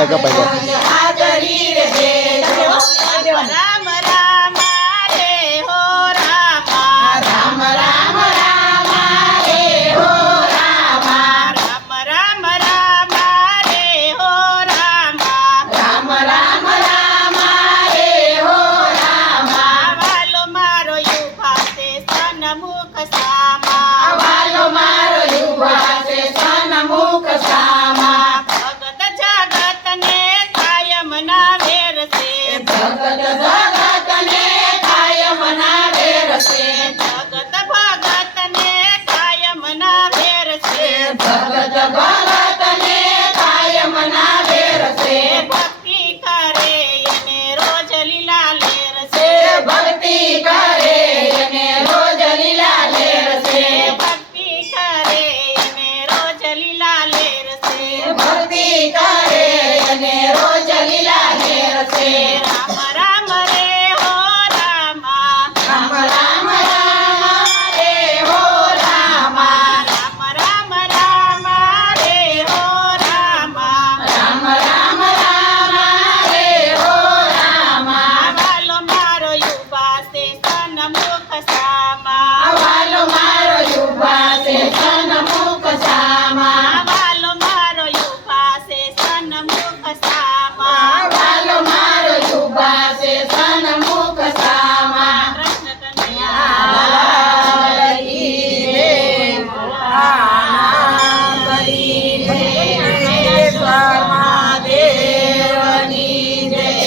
બધા કપાઈ હાજરી રે દે રામ રામ રે હો રામા રામ રામ રામ રે હો રામા રામ રામ રામ રે હો રામા રામ રામ રામ રે હો રામા વાલો મારો યુભા છે સન્મુખ સામા વાલો મારો યુવા છે સન્મુખ સામા ભગત જગત ને કાયમ ના વેર છે જગત